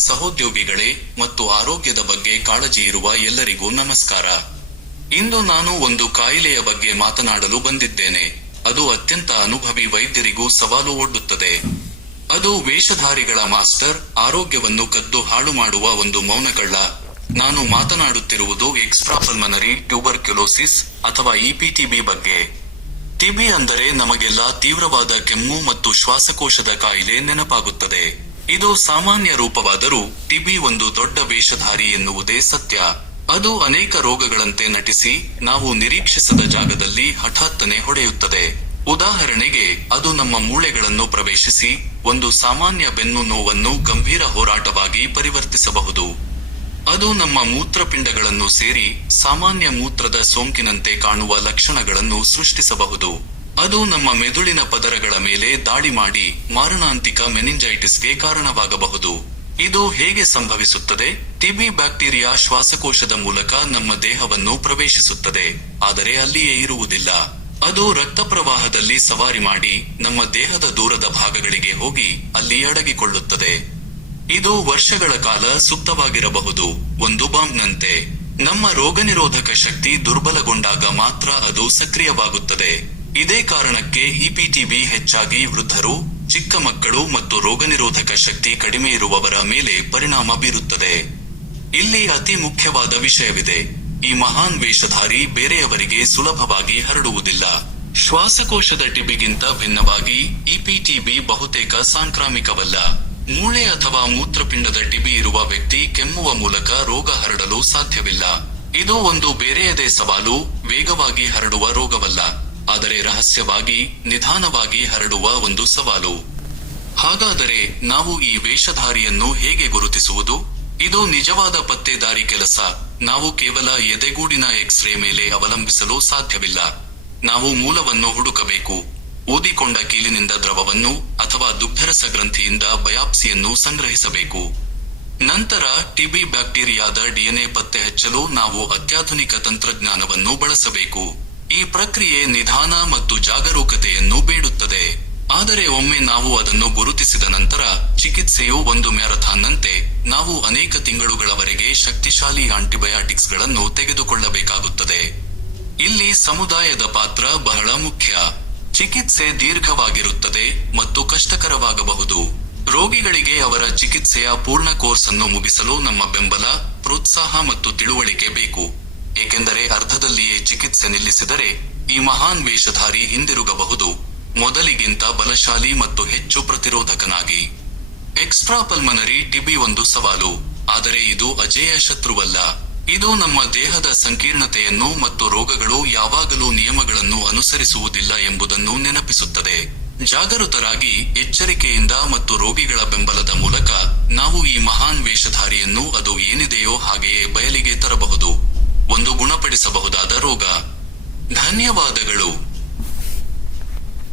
ಸಹೋದ್ಯೋಗಿಗಳೇ ಮತ್ತು ಆರೋಗ್ಯದ ಬಗ್ಗೆ ಕಾಳಜಿ ಇರುವ ಎಲ್ಲರಿಗೂ ನಮಸ್ಕಾರ. ಇಂದು ನಾನು ಒಂದು ಕಾಯಿಲೆಯ ಬಗ್ಗೆ ಮಾತನಾಡಲು ಬಂದಿದ್ದೇನೆ. ಅದು ಅತ್ಯಂತ ಅನುಭವಿ ವೈದ್ಯರಿಗೂ ಸವಾಲು ಒಡ್ಡುತ್ತದೆ. ಅದು ವೇಷಧಾರಿಗಳ ಮಾಸ್ಟರ್, ಆರೋಗ್ಯವನ್ನು ಕದ್ದು ಹಾಳು ಮಾಡುವ ಒಂದು ಮೌನಗಳ್ಳ. ನಾನು ಮಾತನಾಡುತ್ತಿರುವುದು ಎಕ್ಸ್ಟ್ರಾಪಲ್ಮನರಿ ಟ್ಯೂಬರ್ಕ್ಯುಲೋಸಿಸ್ ಅಥವಾ ಇಪಿಟಿಬಿ ಬಗ್ಗೆ. ಟಿಬಿ ಅಂದರೆ ನಮಗೆಲ್ಲ ತೀವ್ರವಾದ ಕೆಮ್ಮು ಮತ್ತು ಶ್ವಾಸಕೋಶದ ಕಾಯಿಲೆ ನೆನಪಾಗುತ್ತದೆ. ಇದು ಸಾಮಾನ್ಯ ರೂಪವಾದರೂ ಟಿಬಿ ಒಂದು ದೊಡ್ಡ ವೇಷಧಾರಿ ಎನ್ನುವುದೇ ಸತ್ಯ. ಅದು ಅನೇಕ ರೋಗಗಳಂತೆ ನಟಿಸಿ ನಾವು ನಿರೀಕ್ಷಿಸದ ಜಾಗದಲ್ಲಿ ಹಠಾತ್ತನೆ ಹೊಡೆಯುತ್ತದೆ. ಉದಾಹರಣೆಗೆ, ಅದು ನಮ್ಮ ಮೂಳೆಗಳನ್ನು ಪ್ರವೇಶಿಸಿ ಒಂದು ಸಾಮಾನ್ಯ ಬೆನ್ನು ನೋವನ್ನು ಗಂಭೀರ ಹೋರಾಟವಾಗಿ ಪರಿವರ್ತಿಸಬಹುದು. ಅದು ನಮ್ಮ ಮೂತ್ರಪಿಂಡಗಳನ್ನು ಸೇರಿ ಸಾಮಾನ್ಯ ಮೂತ್ರದ ಸೋಂಕಿನಂತೆ ಕಾಣುವ ಲಕ್ಷಣಗಳನ್ನು ಸೃಷ್ಟಿಸಬಹುದು. ಅದು ನಮ್ಮ ಮೆದುಳಿನ ಪದರಗಳ ಮೇಲೆ ದಾಳಿ ಮಾಡಿ ಮಾರಣಾಂತಿಕ ಮೆನಿಂಜೈಟಿಸ್ಗೆ ಕಾರಣವಾಗಬಹುದು. ಇದು ಹೇಗೆ ಸಂಭವಿಸುತ್ತದೆ? ಟಿಬಿ ಬ್ಯಾಕ್ಟೀರಿಯಾ ಶ್ವಾಸಕೋಶದ ಮೂಲಕ ನಮ್ಮ ದೇಹವನ್ನು ಪ್ರವೇಶಿಸುತ್ತದೆ, ಆದರೆ ಅಲ್ಲಿಯೇ ಇರುವುದಿಲ್ಲ. ಅದು ರಕ್ತ ಪ್ರವಾಹದಲ್ಲಿ ಸವಾರಿ ಮಾಡಿ ನಮ್ಮ ದೇಹದ ದೂರದ ಭಾಗಗಳಿಗೆ ಹೋಗಿ ಅಲ್ಲಿ ಅಡಗಿಕೊಳ್ಳುತ್ತದೆ. ಇದು ವರ್ಷಗಳ ಕಾಲ ಸುಪ್ತವಾಗಿರಬಹುದು, ಒಂದು ಬಾಂಬ್ನಂತೆ. ನಮ್ಮ ರೋಗನಿರೋಧಕ ಶಕ್ತಿ ದುರ್ಬಲಗೊಂಡಾಗ ಮಾತ್ರ ಅದು ಸಕ್ರಿಯವಾಗುತ್ತದೆ. ಇದೇ ಕಾರಣಕ್ಕೆ ಇಪಿಟಿಬಿ ಹೆಚ್ಚಾಗಿ ವೃದ್ಧರು, ಚಿಕ್ಕ ಮಕ್ಕಳು ಮತ್ತು ರೋಗನಿರೋಧಕ ಶಕ್ತಿ ಕಡಿಮೆ ಇರುವವರ ಮೇಲೆ ಪರಿಣಾಮ ಬೀರುತ್ತದೆ. ಇಲ್ಲಿ ಅತಿ ಮುಖ್ಯವಾದ ವಿಷಯವಿದೆ. ಈ ಮಹಾನ್ ವೇಷಧಾರಿ ಬೇರೆಯವರಿಗೆ ಸುಲಭವಾಗಿ ಹರಡುವುದಿಲ್ಲ. ಶ್ವಾಸಕೋಶದ ಟಿಬಿಗಿಂತ ಭಿನ್ನವಾಗಿ ಇಪಿಟಿಬಿ ಬಹುತೇಕ ಸಾಂಕ್ರಾಮಿಕವಲ್ಲ. ಮೂಳೆ ಅಥವಾ ಮೂತ್ರಪಿಂಡದ ಟಿಬಿ ಇರುವ ವ್ಯಕ್ತಿ ಕೆಮ್ಮುವ ಮೂಲಕ ರೋಗ ಹರಡಲು ಸಾಧ್ಯವಿಲ್ಲ. ಇದು ಒಂದು ಬೇರೆಯದೇ ಸವಾಲು, ವೇಗವಾಗಿ ಹರಡುವ ರೋಗವಲ್ಲ, ಆದರೆ ರಹಸ್ಯವಾಗಿ, ನಿಧಾನವಾಗಿ ಹರಡುವ ಒಂದು ಸವಾಲು. ಹಾಗಾದರೆ ನಾವು ಈ ವೇಷಧಾರಿಯನ್ನು ಹೇಗೆ ಗುರುತಿಸುವುದು? ಇದು ನಿಜವಾದ ಪತ್ತೇದಾರಿ ಕೆಲಸ. ನಾವು ಕೇವಲ ಎದೆಗೂಡಿನ ಎಕ್ಸ್ರೇ ಮೇಲೆ ಅವಲಂಬಿಸಲು ಸಾಧ್ಯವಿಲ್ಲ. ನಾವು ಮೂಲವನ್ನು ಹುಡುಕಬೇಕು. ಊದಿಕೊಂಡ ಕೀಲಿನಿಂದ ದ್ರವವನ್ನು ಅಥವಾ ದುಗ್ಧರಸ ಗ್ರಂಥಿಯಿಂದ ಬಯಾಪ್ಸಿಯನ್ನು ಸಂಗ್ರಹಿಸಬೇಕು. ನಂತರ ಟಿಬಿ ಬ್ಯಾಕ್ಟೀರಿಯಾದ ಡಿಎನ್ಎ ಪತ್ತೆ ಹಚ್ಚಲು ನಾವು ಅತ್ಯಾಧುನಿಕ ತಂತ್ರಜ್ಞಾನವನ್ನು ಬಳಸಬೇಕು. ಈ ಪ್ರಕ್ರಿಯೆ ನಿಧಾನ ಮತ್ತು ಜಾಗರೂಕತೆಯನ್ನು ಬೇಡುತ್ತದೆ. ಆದರೆ ಒಮ್ಮೆ ನಾವು ಅದನ್ನು ಗುರುತಿಸಿದ ನಂತರ, ಚಿಕಿತ್ಸೆಯು ಒಂದು ಮ್ಯಾರಥಾನ್ನಂತೆ. ನಾವು ಅನೇಕ ತಿಂಗಳುಗಳವರೆಗೆ ಶಕ್ತಿಶಾಲಿ ಆಂಟಿಬಯಾಟಿಕ್ಸ್ಗಳನ್ನು ತೆಗೆದುಕೊಳ್ಳಬೇಕಾಗುತ್ತದೆ. ಇಲ್ಲಿ ಸಮುದಾಯದ ಪಾತ್ರ ಬಹಳ ಮುಖ್ಯ. ಚಿಕಿತ್ಸೆ ದೀರ್ಘವಾಗಿರುತ್ತದೆ ಮತ್ತು ಕಷ್ಟಕರವಾಗಬಹುದು. ರೋಗಿಗಳಿಗೆ ಅವರ ಚಿಕಿತ್ಸೆಯ ಪೂರ್ಣ ಕೋರ್ಸ್ ಅನ್ನು ಮುಗಿಸಲು ನಮ್ಮ ಬೆಂಬಲ, ಪ್ರೋತ್ಸಾಹ ಮತ್ತು ತಿಳುವಳಿಕೆ ಬೇಕು. ಏಕೆಂದರೆ ಅರ್ಧದಲ್ಲಿಯೇ ಚಿಕಿತ್ಸೆ ನಿಲ್ಲಿಸಿದರೆ ಈ ಮಹಾನ್ ವೇಷಧಾರಿ ಹಿಂದಿರುಗಬಹುದು, ಮೊದಲಿಗಿಂತ ಬಲಶಾಲಿ ಮತ್ತು ಹೆಚ್ಚು ಪ್ರತಿರೋಧಕನಾಗಿ. ಎಕ್ಸ್ಟ್ರಾಪಲ್ಮನರಿ ಟಿಬಿ ಒಂದು ಸವಾಲು, ಆದರೆ ಇದು ಅಜೇಯ ಶತ್ರುವಲ್ಲ. ಇದು ನಮ್ಮ ದೇಹದ ಸಂಕೀರ್ಣತೆಯನ್ನು ಮತ್ತು ರೋಗಗಳು ಯಾವಾಗಲೂ ನಿಯಮಗಳನ್ನು ಅನುಸರಿಸುವುದಿಲ್ಲ ಎಂಬುದನ್ನು ನೆನಪಿಸುತ್ತದೆ. ಜಾಗರೂಕರಾಗಿ, ಎಚ್ಚರಿಕೆಯಿಂದ ಮತ್ತು ರೋಗಿಗಳ ಬೆಂಬಲದ ಮೂಲಕ ನಾವು ಈ ಮಹಾನ್ ವೇಷಧಾರಿಯನ್ನು ಅದು ಏನಿದೆಯೋ ಹಾಗೆಯೇ ಬಯಲಿಗೆ ತರಬಹುದು. ಒಂದು ಗುಣಪಡಿಸಬಹುದಾದ ರೋಗ. ಧನ್ಯವಾದಗಳು.